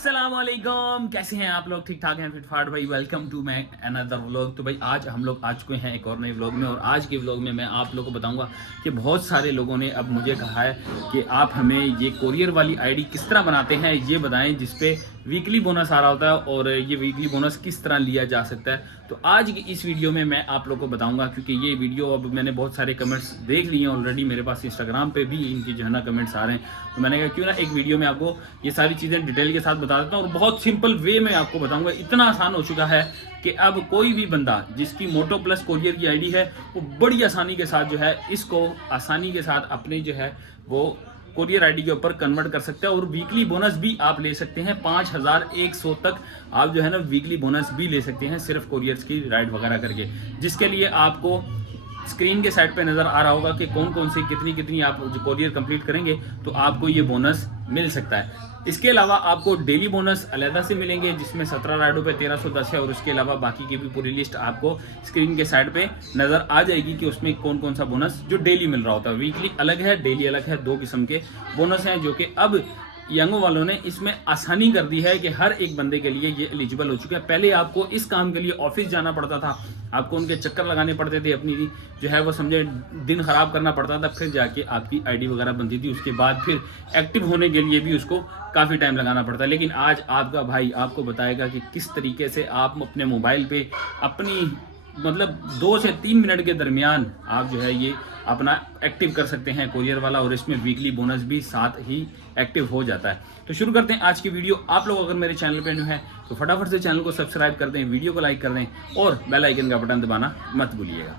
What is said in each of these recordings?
अस्सलामुअलैकुम, कैसे हैं आप लोग? ठीक ठाक हैं? फिटफाट भाई, welcome to my another vlog. तो भाई आज हम लोग आ चुके हैं एक और नए व्लॉग में, और आज के व्लॉग में मैं आप लोगों को बताऊंगा कि बहुत सारे लोगों ने अब मुझे कहा है कि आप हमें ये कोरियर वाली आईडी किस तरह बनाते हैं ये बताएं, जिसपे वीकली बोनस आ रहा होता है और ये वीकली बोनस किस तरह लिया जा सकता है। तो आज की इस वीडियो में मैं आप लोगों को बताऊंगा, क्योंकि ये वीडियो अब मैंने बहुत सारे कमेंट्स देख लिए हैं ऑलरेडी, मेरे पास इंस्टाग्राम पे भी इनकी जो है ना कमेंट्स आ रहे हैं। तो मैंने कहा क्यों ना एक वीडियो में आपको ये सारी चीज़ें डिटेल के साथ बता देता हूँ, और बहुत सिंपल वे में आपको बताऊंगा। इतना आसान हो चुका है कि अब कोई भी बंदा जिसकी मोटो प्लस कोरियर की आईडी है वो बड़ी आसानी के साथ जो है इसको आसानी के साथ अपने जो है वो कोरियर आईडी के ऊपर कन्वर्ट कर सकते हैं, और वीकली बोनस भी आप ले सकते हैं। 5100 तक आप जो है ना वीकली बोनस भी ले सकते हैं सिर्फ कोरियर्स की राइड वगैरह करके, जिसके लिए आपको स्क्रीन के साइड पे नजर आ रहा होगा कि कौन कौन सी कितनी कितनी आप जो कोरियर कंप्लीट करेंगे तो आपको ये बोनस मिल सकता है। इसके अलावा आपको डेली बोनस अलहदा से मिलेंगे, जिसमें 17 राइडों पे 1310 है, और उसके अलावा बाकी की भी पूरी लिस्ट आपको स्क्रीन के साइड पे नजर आ जाएगी कि उसमें कौन कौन सा बोनस जो डेली मिल रहा होता है। वीकली अलग है, डेली अलग है, दो किस्म के बोनस हैं जो कि अब यंगो वालों ने इसमें आसानी कर दी है कि हर एक बंदे के लिए ये एलिजिबल हो चुका है। पहले आपको इस काम के लिए ऑफिस जाना पड़ता था, आपको उनके चक्कर लगाने पड़ते थे, अपनी जो है वो समझे दिन खराब करना पड़ता था, फिर जाके आपकी आईडी वगैरह बनती थी, उसके बाद फिर एक्टिव होने के लिए भी उसको काफ़ी टाइम लगाना पड़ता है। लेकिन आज आपका भाई आपको बताएगा कि किस तरीके से आप अपने मोबाइल पे अपनी मतलब 2 से 3 मिनट के दरमियान आप जो है ये अपना एक्टिव कर सकते हैं कोरियर वाला, और इसमें वीकली बोनस भी साथ ही एक्टिव हो जाता है। तो शुरू करते हैं आज की वीडियो। आप लोग अगर मेरे चैनल पे न्यू है तो फटाफट से चैनल को सब्सक्राइब कर दें, वीडियो को लाइक कर दें, और बेल आइकन का बटन दबाना मत भूलिएगा।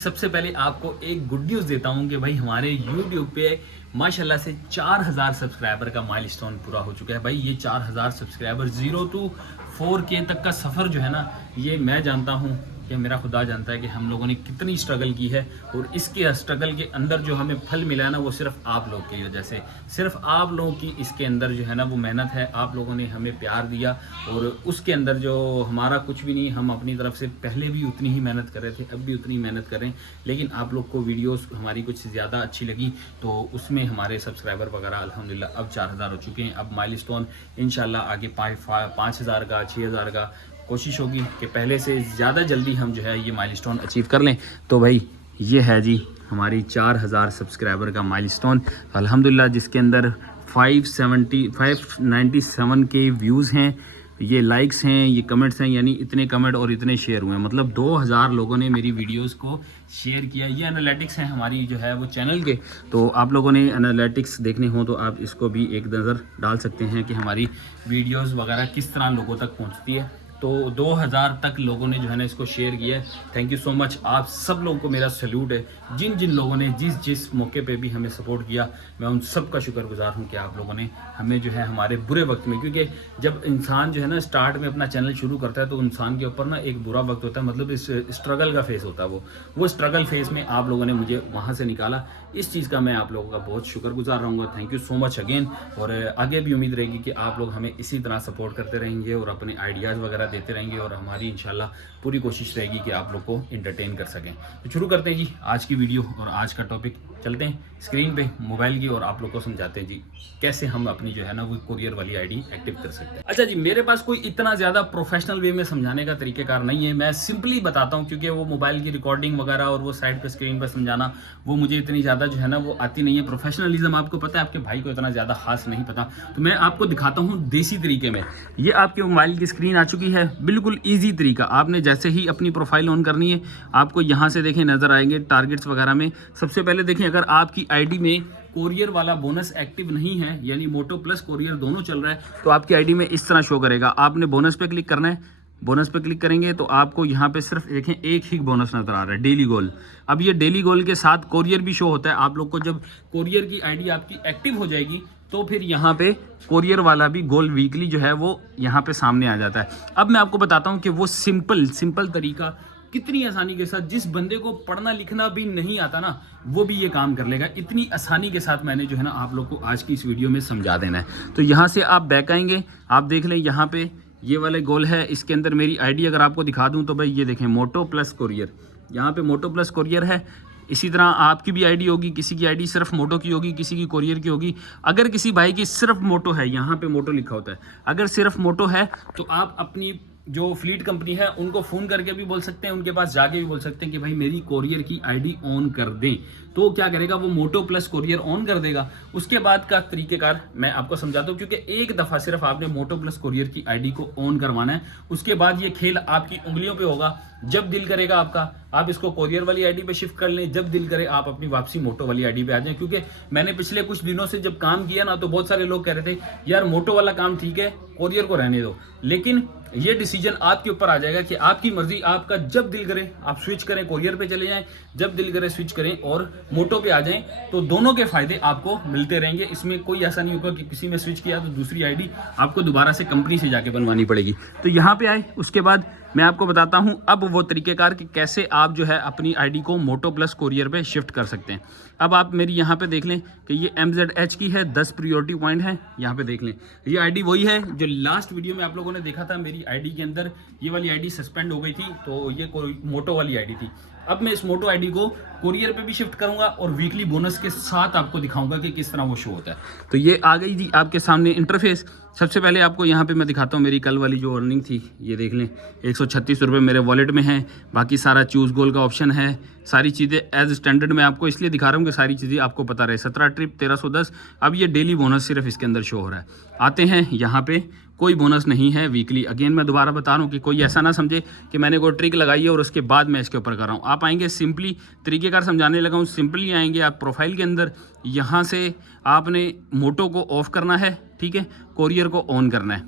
सबसे पहले आपको एक गुड न्यूज़ देता हूं कि भाई हमारे YouTube पे माशाल्लाह से 4000 सब्सक्राइबर का माइलस्टोन पूरा हो चुका है। भाई ये 4000 सब्सक्राइबर 0 to 4K तक का सफ़र जो है ना, ये मैं जानता हूँ कि मेरा खुदा जानता है कि हम लोगों ने कितनी स्ट्रगल की है, और इसके स्ट्रगल के अंदर जो हमें फल मिला है ना वो सिर्फ आप लोग की वजह से, सिर्फ आप लोगों की इसके अंदर जो है ना वो मेहनत है। आप लोगों ने हमें प्यार दिया, और उसके अंदर जो हमारा कुछ भी नहीं, हम अपनी तरफ से पहले भी उतनी ही मेहनत कर रहे थे, अब भी उतनी मेहनत कर रहे हैं, लेकिन आप लोग को वीडियोस हमारी कुछ ज़्यादा अच्छी लगी तो उसमें हमारे सब्सक्राइबर वगैरह अल्हम्दुलिल्लाह अब 4000 हो चुके हैं। अब माइलस्टोन इंशाल्लाह आगे 5000 का 6000 का कोशिश होगी कि पहले से ज़्यादा जल्दी हम जो है ये माइलस्टोन अचीव कर लें। तो भाई ये है जी हमारी 4000 सब्सक्राइबर का माइलस्टोन अल्हम्दुलिल्लाह, जिसके अंदर 597 के व्यूज़ हैं, ये लाइक्स हैं, ये कमेंट्स हैं, यानी इतने कमेंट और इतने शेयर हुए हैं, मतलब 2000 लोगों ने मेरी वीडियोस को शेयर किया। ये एनालिटिक्स हैं हमारी जो है वो चैनल के, तो आप लोगों ने एनालिटिक्स देखने हो तो आप इसको भी एक नज़र डाल सकते हैं कि हमारी वीडियोस वगैरह किस तरह लोगों तक पहुंचती है। तो 2000 तक लोगों ने जो है ना इसको शेयर किया है। थैंक यू सो मच, आप सब लोगों को मेरा सैल्यूट है। जिन जिन लोगों ने जिस जिस मौके पे भी हमें सपोर्ट किया, मैं उन सब का शुक्रगुजार हूँ कि आप लोगों ने हमें जो है हमारे बुरे वक्त में, क्योंकि जब इंसान जो है ना स्टार्ट में अपना चैनल शुरू करता है तो इंसान के ऊपर ना एक बुरा वक्त होता है, मतलब इस स्ट्रगल का फेस होता है, वो स्ट्रगल फेस में आप लोगों ने मुझे वहाँ से निकाला। इस चीज़ का मैं आप लोगों का बहुत शुक्रगुजार रहूँगा। Thank you so much again, और आगे भी उम्मीद रहेगी कि आप लोग हमें इसी तरह सपोर्ट करते रहेंगे और अपने आइडियाज़ वगैरह देते रहेंगे, और हमारी इंशाल्लाह पूरी कोशिश रहेगी कि आप लोग को एंटरटेन कर सकें। तो शुरू करते हैं जी आज की वीडियो, और आज का टॉपिक चलते हैं स्क्रीन पे मोबाइल की, और आप लोग को समझाते हैं जी कैसे हम अपनी जो है ना वो कोरियर वाली आईडी एक्टिव कर सकते हैं। अच्छा जी, मेरे पास कोई इतना ज़्यादा प्रोफेशनल वे में समझाने का तरीकेकार नहीं है, मैं सिंपली बताता हूँ, क्योंकि वो मोबाइल की रिकॉर्डिंग वगैरह और वो साइड पे स्क्रीन पर समझाना वो मुझे इतनी ज़्यादा जो है ना वो आती नहीं है। प्रोफेशनलिज्म आपको पता है, आपके भाई को इतना ज़्यादा खास नहीं पता, तो मैं आपको दिखाता हूँ देसी तरीके में। ये आपके मोबाइल की स्क्रीन आ चुकी है, बिल्कुल ईजी तरीका। आपने जैसे ही अपनी प्रोफाइल ऑन करनी है, आपको यहाँ से देखें नज़र आएंगे टारगेट्स वगैरह में। सबसे पहले देखें, अगर आपकी आईडी में कोरियर वाला बोनस एक्टिव नहीं है, यानी मोटो प्लस कोरियर दोनों चल रहा है, तो आपकी आईडी में इस तरह शो करेगा। आपने बोनस पे क्लिक करना है, बोनस पे क्लिक करेंगे तो आपको यहाँ पे सिर्फ देखें एक ही बोनस नजर आ रहा है, डेली गोल। अब ये डेली गोल के साथ कोरियर भी शो होता है। आप लोग को जब कोरियर की आईडी आपकी एक्टिव हो जाएगी तो फिर यहाँ पे कोरियर वाला भी गोल वीकली जो है वो यहाँ पे सामने आ जाता है। अब मैं आपको बताता हूँ कि वो सिंपल तरीका कितनी आसानी के साथ, जिस बंदे को पढ़ना लिखना भी नहीं आता ना वो भी ये काम कर लेगा। इतनी आसानी के साथ मैंने जो है ना आप लोग को आज की इस वीडियो में समझा देना है। तो यहाँ से आप बैक आएंगे, आप देख लें यहाँ पे ये वाले गोल है, इसके अंदर मेरी आईडी अगर आपको दिखा दूं तो भाई ये देखें मोटो प्लस कोरियर, यहाँ पे मोटो प्लस कोरियर है। इसी तरह आपकी भी आईडी होगी, किसी की आईडी सिर्फ मोटो की होगी, किसी की कोरियर की होगी। अगर किसी भाई की सिर्फ मोटो है, यहाँ पे मोटो लिखा होता है, अगर सिर्फ मोटो है तो आप अपनी जो फ्लीट कंपनी है उनको फ़ोन करके भी बोल सकते हैं, उनके पास जाके भी बोल सकते हैं कि भाई मेरी कोरियर की आईडी ऑन कर दें। तो क्या करेगा वो, मोटो प्लस कोरियर ऑन कर देगा। उसके बाद का तरीकेकार मैं आपको समझाता हूँ, क्योंकि एक दफ़ा सिर्फ आपने मोटो प्लस कोरियर की आईडी को ऑन करवाना है। उसके बाद ये खेल आपकी उंगलियों पे होगा। जब दिल करेगा आपका, आप इसको कोरियर वाली आईडी पे शिफ्ट कर लें, जब दिल करे आप अपनी वापसी मोटो वाली आईडी पे आ जाएं। क्योंकि मैंने पिछले कुछ दिनों से जब काम किया ना, तो बहुत सारे लोग कह रहे थे यार मोटो वाला काम ठीक है, कोरियर को रहने दो। लेकिन ये डिसीजन आपके ऊपर आ जाएगा कि आपकी मर्जी, आपका जब दिल करे आप स्विच करें, कोरियर पे चले जाएं, जब दिल करे स्विच करें और मोटो पे आ जाएं। तो दोनों के फायदे आपको मिलते रहेंगे। इसमें कोई ऐसा नहीं होगा कि किसी में स्विच किया तो दूसरी आईडी आपको दोबारा से कंपनी से जाके बनवानी पड़ेगी। तो यहाँ पे आए, उसके बाद मैं आपको बताता हूँ अब वो तरीकेकार कि कैसे आप जो है अपनी आईडी को मोटो प्लस कोरियर पे शिफ्ट कर सकते हैं। अब आप मेरी यहाँ पे देख लें कि ये MZH की है, 10 प्रियोरिटी पॉइंट है। यहाँ पे देख लें, ये आईडी वही है जो लास्ट वीडियो में आप लोगों ने देखा था। मेरी आईडी के अंदर ये वाली आईडी सस्पेंड हो गई थी, तो ये कोई मोटो वाली आईडी थी। अब मैं इस मोटो आईडी को कोरियर पे भी शिफ्ट करूंगा और वीकली बोनस के साथ आपको दिखाऊंगा कि किस तरह वो शो होता है। तो ये आ गई जी आपके सामने इंटरफेस। सबसे पहले आपको यहाँ पे मैं दिखाता हूँ मेरी कल वाली जो अर्निंग थी। ये देख लें 136 रुपये मेरे वॉलेट में है। बाकी सारा चूज़ गोल का ऑप्शन है। सारी चीज़ें एज स्टैंडर्ड मैं आपको इसलिए दिखा रहा हूँ कि सारी चीज़ें आपको पता रहे। 17 ट्रिप 1310। अब ये डेली बोनस सिर्फ इसके अंदर शो हो रहा है। आते हैं यहाँ पे, कोई बोनस नहीं है वीकली। अगेन मैं दोबारा बता रहा हूँ कि कोई ऐसा ना समझे कि मैंने कोई ट्रिक लगाई है और उसके बाद मैं इसके ऊपर कर रहा हूँ। आप आएंगे, सिंपली तरीकेकार समझाने लगा हूँ, सिंपली आएंगे आप प्रोफाइल के अंदर। यहाँ से आपने मोटो को ऑफ करना है, ठीक है, कोरियर को ऑन करना है।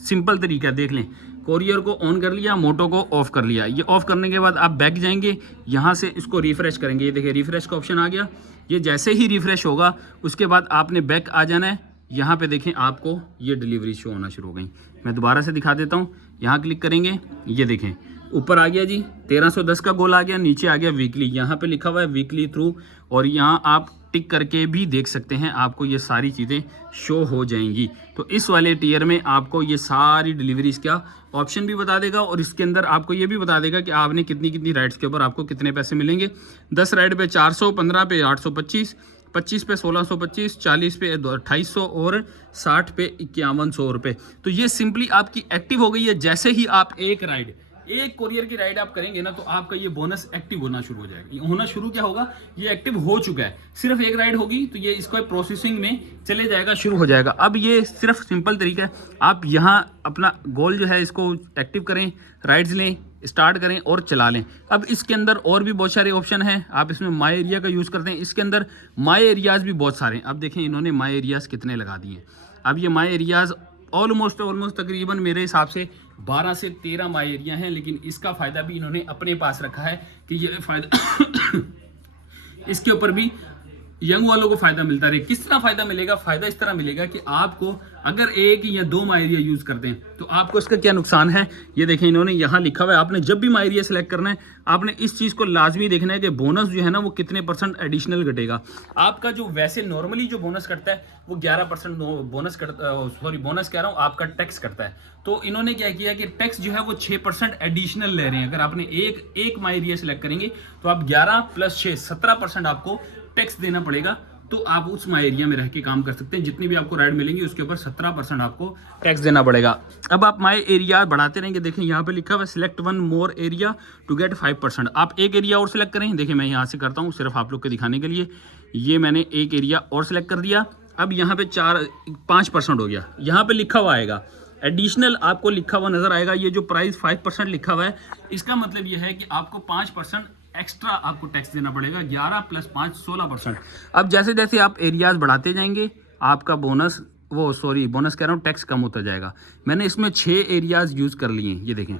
सिंपल तरीका देख लें, कोरियर को ऑन कर लिया, मोटो को ऑफ कर लिया। ये ऑफ करने के बाद आप बैक जाएंगे, यहाँ से इसको रिफ्रेश करेंगे। ये देखिए रिफ्रेश का ऑप्शन आ गया। ये जैसे ही रिफ्रेश होगा उसके बाद आपने बैक आ जाना है। यहाँ पे देखें आपको ये डिलीवरी शो होना शुरू हो गई। मैं दोबारा से दिखा देता हूँ, यहाँ क्लिक करेंगे, ये देखें ऊपर आ गया जी 1310 का गोल आ गया, नीचे आ गया वीकली। यहाँ पे लिखा हुआ है वीकली थ्रू, और यहाँ आप टिक करके भी देख सकते हैं, आपको ये सारी चीज़ें शो हो जाएंगी। तो इस वाले टियर में आपको ये सारी डिलीवरीज का ऑप्शन भी बता देगा, और इसके अंदर आपको ये भी बता देगा कि आपने कितनी कितनी राइड्स के ऊपर आपको कितने पैसे मिलेंगे। 10 राइड पे 400, 15 पे 825, 25 पे 1625, 40 पे 2800 और 60 पे 5100 रुपये। तो ये सिंपली आपकी एक्टिव हो गई है। जैसे ही आप एक कोरियर की राइड आप करेंगे ना, तो आपका ये बोनस एक्टिव होना शुरू हो जाएगा। ये होना शुरू क्या होगा, ये एक्टिव हो चुका है। सिर्फ एक राइड होगी तो ये इसको प्रोसेसिंग में चले जाएगा, शुरू हो जाएगा। अब ये सिर्फ सिंपल तरीका है, आप यहाँ अपना गोल जो है इसको एक्टिव करें, राइड्स लें, स्टार्ट करें और चला लें। अब इसके अंदर और भी बहुत सारे ऑप्शन हैं। आप इसमें माई एरिया का यूज़ करते हैं, इसके अंदर माई एरियाज़ भी बहुत सारे हैं। अब देखें इन्होंने माई एरियाज़ कितने लगा दिए। अब ये माई एरियाज़ ऑलमोस्ट तकरीबन मेरे हिसाब से 12 से 13 माई एरिया हैं। लेकिन इसका फ़ायदा भी इन्होंने अपने पास रखा है कि ये फ़ायदा इसके ऊपर भी यंग वालों को फायदा मिलता रहे। किस तरह फायदा मिलेगा, फायदा इस तरह मिलेगा कि आपको अगर एक या दो माई एरिया यूज करते हैं तो आपको इसका क्या नुकसान है, ये देखें इन्होंने यहाँ लिखा हुआ है। आपने जब भी माई एरिया सेलेक्ट करना है, आपने इस चीज को लाजमी देखना है कि बोनस जो है ना वो कितने % एडिशनल घटेगा। आपका जो वैसे नॉर्मली जो बोनस कटता है वो 11% बोनस बोनस कह रहा हूँ, आपका टैक्स कटता है। तो इन्होंने क्या किया कि टैक्स जो है वो 6% एडिशनल ले रहे हैं। अगर आपने एक माई एरिया सेलेक्ट करेंगे तो आप 11 + 6 17% आपको टैक्स देना पड़ेगा। तो आप उस माई एरिया में रह के काम कर सकते हैं। जितनी भी आपको राइड मिलेंगी उसके ऊपर 17% आपको टैक्स देना पड़ेगा। अब आप माई एरिया बढ़ाते रहेंगे। देखें यहाँ पे लिखा हुआ है select 1 more area to get 5%। आप एक एरिया और सिलेक्ट करें। देखिए मैं यहाँ से करता हूँ सिर्फ आप लोग को दिखाने के लिए। ये मैंने एक एरिया और सिलेक्ट कर दिया। अब यहाँ पे 5% हो गया। यहाँ पे लिखा हुआ आएगा एडिशनल, आपको लिखा हुआ नजर आएगा। ये जो प्राइस 5% लिखा हुआ है, इसका मतलब ये है कि आपको 5% एक्स्ट्रा आपको टैक्स देना पड़ेगा। 11 + 5 16%। अब जैसे जैसे आप एरियाज बढ़ाते जाएंगे आपका बोनस बोनस कह रहा हूँ, टैक्स कम होता जाएगा। मैंने इसमें 6 एरियाज यूज़ कर लिए हैं। ये देखें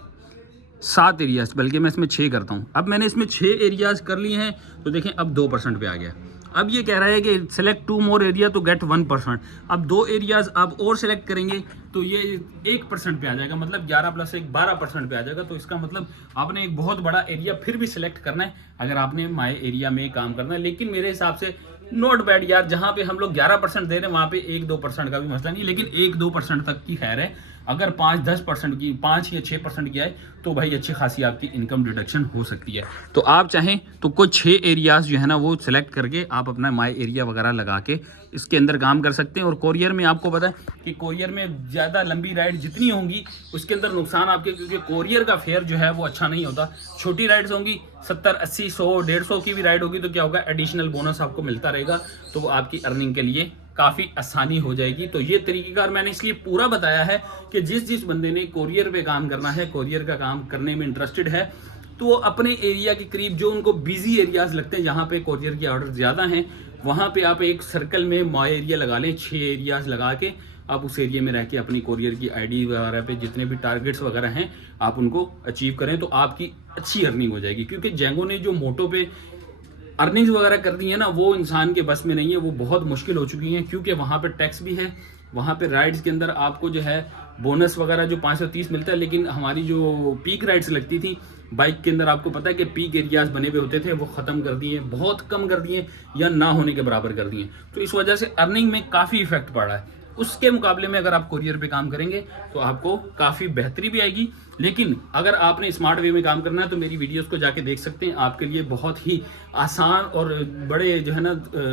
7 एरियाज, बल्कि मैं इसमें 6 करता हूँ। अब मैंने इसमें 6 एरियाज कर लिए हैं तो देखें अब 2% पे आ गया। अब ये कह रहा है कि select 2 more area to get 1%। अब 2 एरियाज आप और सिलेक्ट करेंगे तो ये 1% पे आ जाएगा, मतलब 11 + 1 12% पे आ जाएगा। तो इसका मतलब आपने एक बहुत बड़ा एरिया फिर भी सिलेक्ट करना है अगर आपने माई एरिया में काम करना है। लेकिन मेरे हिसाब से नॉट बैड यार, जहाँ पे हम लोग 11% दे रहे हैं वहाँ पे 1-2% का भी मसला नहीं, लेकिन 1-2% तक की खैर है। अगर 5-10% की 5 या 6% की आए तो भाई अच्छी खासी आपकी इनकम डिडक्शन हो सकती है। तो आप चाहें तो कुछ 6 एरियाज़ जो है ना वो सिलेक्ट करके आप अपना माई एरिया वगैरह लगा के इसके अंदर काम कर सकते हैं। और कोरियर में आपको पता है कि कोरियर में ज़्यादा लंबी राइड जितनी होंगी उसके अंदर नुकसान आपके, क्योंकि कोरियर का फेयर जो है वो अच्छा नहीं होता। छोटी राइड्स होंगी 70, 80, 100, 150 की भी राइड होगी तो क्या होगा, एडिशनल बोनस आपको मिलता रहेगा, तो वो आपकी अर्निंग के लिए काफ़ी आसानी हो जाएगी। तो ये तरीक़ेकार मैंने इसलिए पूरा बताया है कि जिस बंदे ने कोरियर पे काम करना है, कोरियर का काम करने में इंटरेस्टेड है, तो वो अपने एरिया के करीब जो उनको बिजी एरियाज लगते हैं जहाँ पे कोरियर के ऑर्डर ज़्यादा हैं, वहाँ पे आप एक सर्कल में माई एरिया लगा लें, 6 एरियाज लगा के आप उस एरिया में रह के अपनी कोरियर की आईडी वगैरह पे जितने भी टारगेट्स वगैरह हैं आप उनको अचीव करें, तो आपकी अच्छी अर्निंग हो जाएगी। क्योंकि जेंगो ने जो मोटो पे अर्निंग्स वगैरह कर दी है ना, वो इंसान के बस में नहीं है, वो बहुत मुश्किल हो चुकी हैं, क्योंकि वहाँ पे टैक्स भी है, वहाँ पे राइड्स के अंदर आपको जो है बोनस वगैरह जो 530 मिलता है, लेकिन हमारी जो पीक राइड्स लगती थी बाइक के अंदर आपको पता है कि पीक एरियाज बने हुए होते थे, वो ख़त्म कर दिए, बहुत कम कर दिए या ना होने के बराबर कर दिए। तो इस वजह से अर्निंग में काफ़ी इफेक्ट पड़ा है। उसके मुकाबले में अगर आप कोरियर पे काम करेंगे तो आपको काफ़ी बेहतरी भी आएगी। लेकिन अगर आपने स्मार्ट वे में काम करना है तो मेरी वीडियोस को जाके देख सकते हैं, आपके लिए बहुत ही आसान और बड़े जो है ना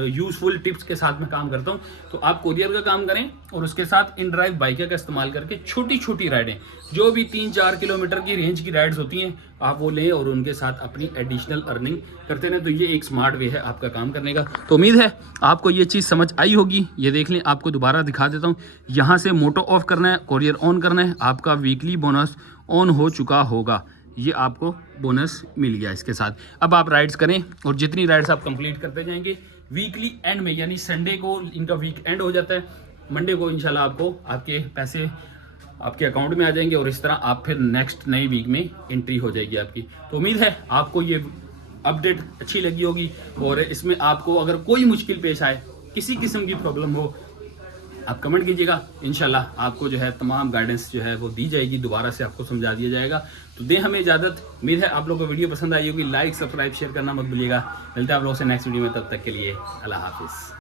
यूज़फुल टिप्स के साथ मैं काम करता हूँ। तो आप कोरियर का काम करें और उसके साथ इन ड्राइव बाइक का इस्तेमाल करके छोटी छोटी राइडें, जो भी 3-4 किलोमीटर की रेंज की राइड्स होती हैं, आप वो लें और उनके साथ अपनी एडिशनल अर्निंग करते रहें। तो ये एक स्मार्ट वे है आपका काम करने का। तो उम्मीद है आपको ये चीज़ समझ आई होगी। ये देख लें, आपको दोबारा दिखा देता हूँ। यहाँ से मोटो ऑफ करना है, कोरियर ऑन करना है, आपका वीकली बोनस ऑन हो चुका होगा। ये आपको बोनस मिल गया इसके साथ। अब आप राइड्स करें और जितनी राइड्स आप कंप्लीट करते जाएंगे, वीकली एंड में यानी संडे को इनका वीक एंड हो जाता है, मंडे को इंशाल्लाह आपको आपके पैसे आपके अकाउंट में आ जाएंगे और इस तरह आप फिर नेक्स्ट नई वीक में एंट्री हो जाएगी आपकी। तो उम्मीद है आपको ये अपडेट अच्छी लगी होगी और इसमें आपको अगर कोई मुश्किल पेश आए, किसी किस्म की प्रॉब्लम हो, आप कमेंट कीजिएगा। इंशाल्लाह आपको जो है तमाम गाइडेंस जो है वो दी जाएगी, दोबारा से आपको समझा दिया जाएगा। तो दें हमें इजाज़त। उम्मीद है आप लोगों को वीडियो पसंद आई होगी। लाइक, सब्सक्राइब, शेयर करना मत भूलिएगा। मिलते हैं आप लोगों से नेक्स्ट वीडियो में, तब तक के लिए अल्लाह हाफिज़।